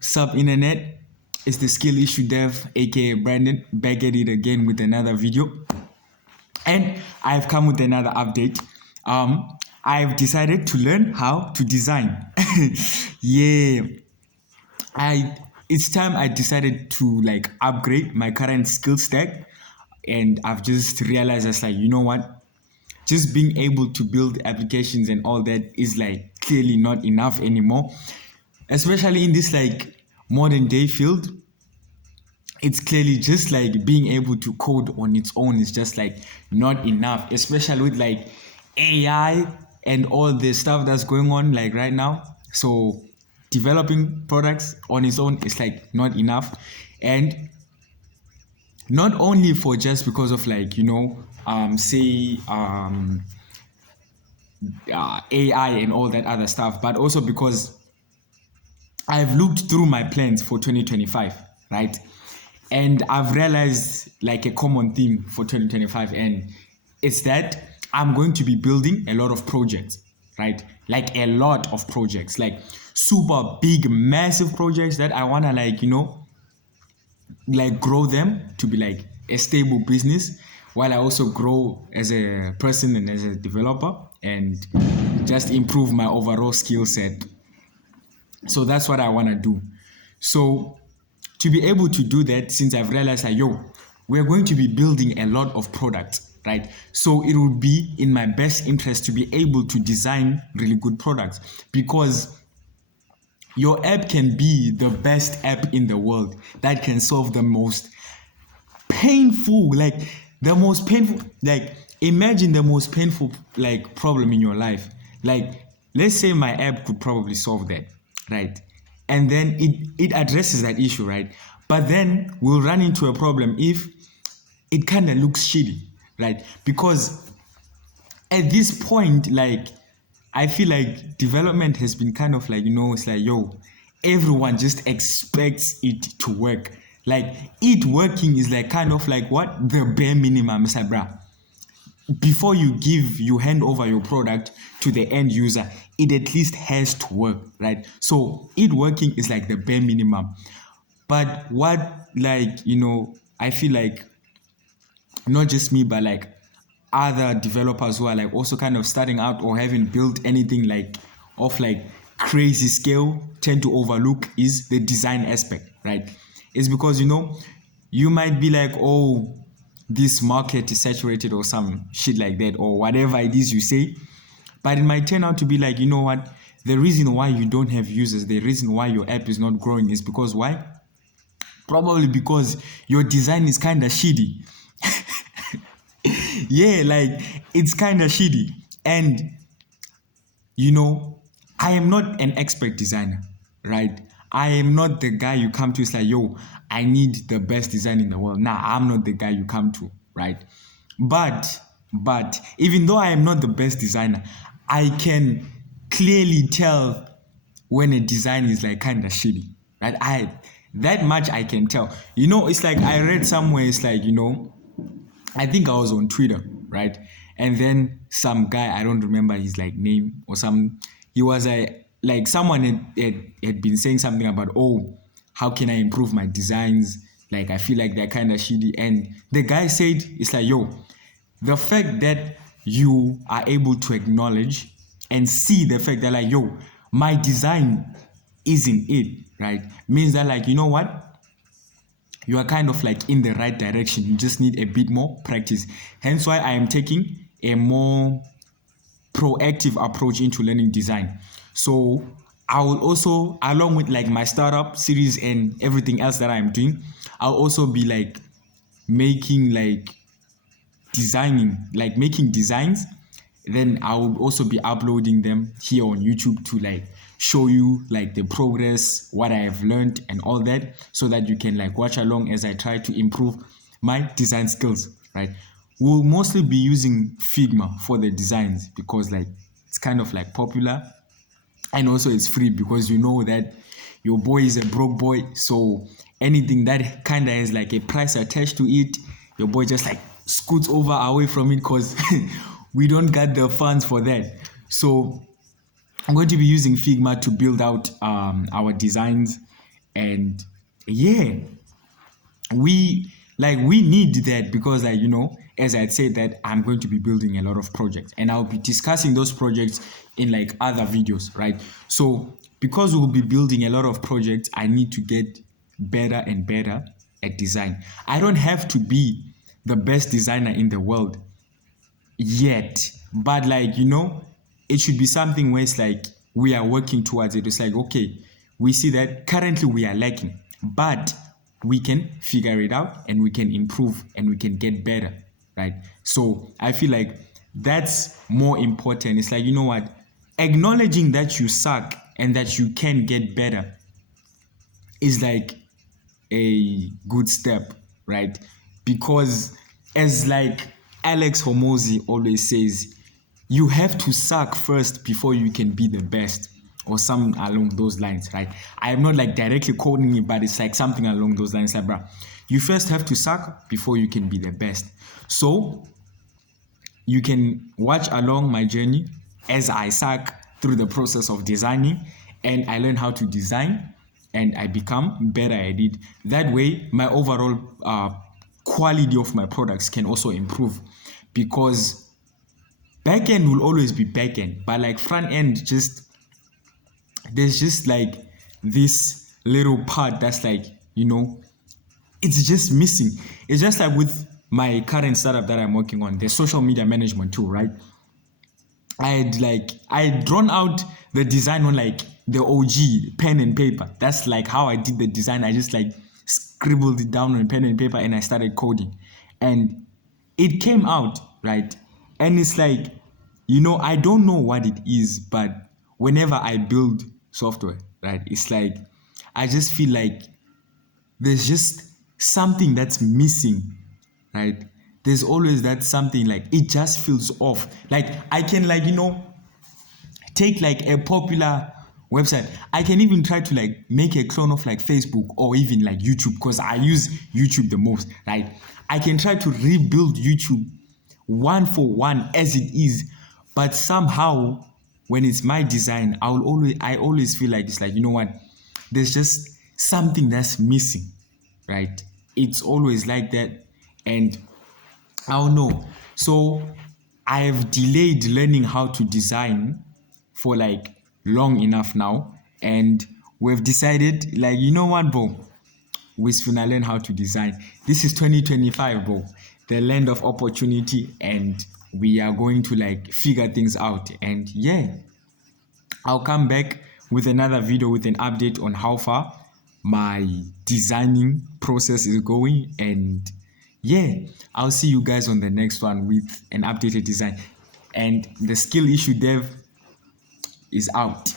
Sup internet, it's the skill issue dev aka Brandon back at it again with another video, and I've come with another update. I've decided to learn how to design. Yeah, it's time I decided to like upgrade my current skill stack, and I've just realized it's like, you know what, just being able to build applications and all that is like clearly not enough anymore, especially in this like modern day field. It's clearly just like being able to code on its own is just like not enough, especially with like AI and all the stuff that's going on like right now. So developing products on its own is like not enough, and not only for just because of like, say AI and all that other stuff, but also because I've looked through my plans for 2025, right? And I've realized like a common theme for 2025, and it's that I'm going to be building a lot of projects, right? Like a lot of projects, like super big, massive projects that I want to like grow them to be like a stable business, while I also grow as a person and as a developer and just improve my overall skill set. So that's what I want to do. So to be able to do that, since I've realized that, we're going to be building a lot of products, right? So it would be in my best interest to be able to design really good products, because your app can be the best app in the world that can solve the most painful, imagine the most painful like problem in your life. Like, let's say my app could probably solve that, right? And then it addresses that issue, right? But then we'll run into a problem if it kind of looks shitty, right? Because at this point, like, I feel like development has been kind of like, it's like, everyone just expects it to work. Like, it working is like kind of like what? The bare minimum. It's like, bruh, before you hand over your product to the end user, it at least has to work, right? So it working is like the bare minimum. But what, like, I feel like not just me, but like other developers who are like also kind of starting out or haven't built anything like of like crazy scale tend to overlook is the design aspect, right? It's because you might be like, oh, this market is saturated or some shit like that, or whatever it is you say, but it might turn out to be like, what, the reason why you don't have users, the reason why your app is not growing is because why? Probably because your design is kind of shitty. Yeah, like it's kind of shitty. And I am not an expert designer, right? I am not the guy you come to. It's like, I need the best design in the world. Nah, I'm not the guy you come to, right? But even though I am not the best designer, I can clearly tell when a design is like kind of shitty, right? That much I can tell. It's like I read somewhere. It's like, I think I was on Twitter, right? And then some guy, I don't remember his like name or some, he was like someone had been saying something about, oh, how can I improve my designs? Like, I feel like they're kind of shitty. And the guy said, it's like, the fact that you are able to acknowledge and see the fact that like, my design isn't it, right? Means that like, you know what? You are kind of like in the right direction. You just need a bit more practice. Hence why I am taking a more proactive approach into learning design. So I will also, along with like my startup series and everything else that I'm doing, I'll also be like making designs. Then I will also be uploading them here on YouTube to like show you like the progress, what I have learned and all that, so that you can like watch along as I try to improve my design skills, right? We'll mostly be using Figma for the designs because like it's kind of like popular, and also it's free because that your boy is a broke boy. So anything that kind of has like a price attached to it, your boy just like scoots away from it because we don't got the funds for that. So I'm going to be using Figma to build out our designs. And yeah, we need that because, like, as I said, that I'm going to be building a lot of projects, and I'll be discussing those projects in like other videos, right? So because we'll be building a lot of projects, I need to get better and better at design. I don't have to be the best designer in the world yet, but like, it should be something where it's like we are working towards it. It's like, okay, we see that currently we are lacking, but we can figure it out and we can improve and we can get better, right? So I feel like that's more important. It's like, what, acknowledging that you suck and that you can get better is like a good step, right? Because as like Alex Hormozy always says, you have to suck first before you can be the best, or something along those lines, right? I am not like directly quoting it, but it's like something along those lines. Like, bro, you first have to suck before you can be the best. So you can watch along my journey as I suck through the process of designing, and I learn how to design and I become better at it. That way, my overall quality of my products can also improve, because back end will always be back end, but like front end, there's just like this little part that's like, it's just missing. It's just like with my current startup that I'm working on, the social media management tool, right? I had drawn out the design on like the OG pen and paper. That's like how I did the design. I just like scribbled it down on pen and paper and I started coding, and it came out, right? And it's like, I don't know what it is, but whenever I build software, right, it's like I just feel like there's just something that's missing, right? There's always that something, like it just feels off. Like I can, like, take like a popular website. I can even try to like make a clone of like Facebook or even like YouTube, because I use YouTube the most, right? I can try to rebuild YouTube one for one as it is, but somehow when it's my design, I always feel like it's like, what, there's just something that's missing, right? It's always like that. And I don't know. So I have delayed learning how to design for like long enough now, and we've decided, like, what, bro, we're gonna learn how to design. This is 2025, bro, the land of opportunity, and we are going to like figure things out. And yeah, I'll come back with another video with an update on how far my designing process is going. And yeah, I'll see you guys on the next one with an updated design. And the skill issue dev is out.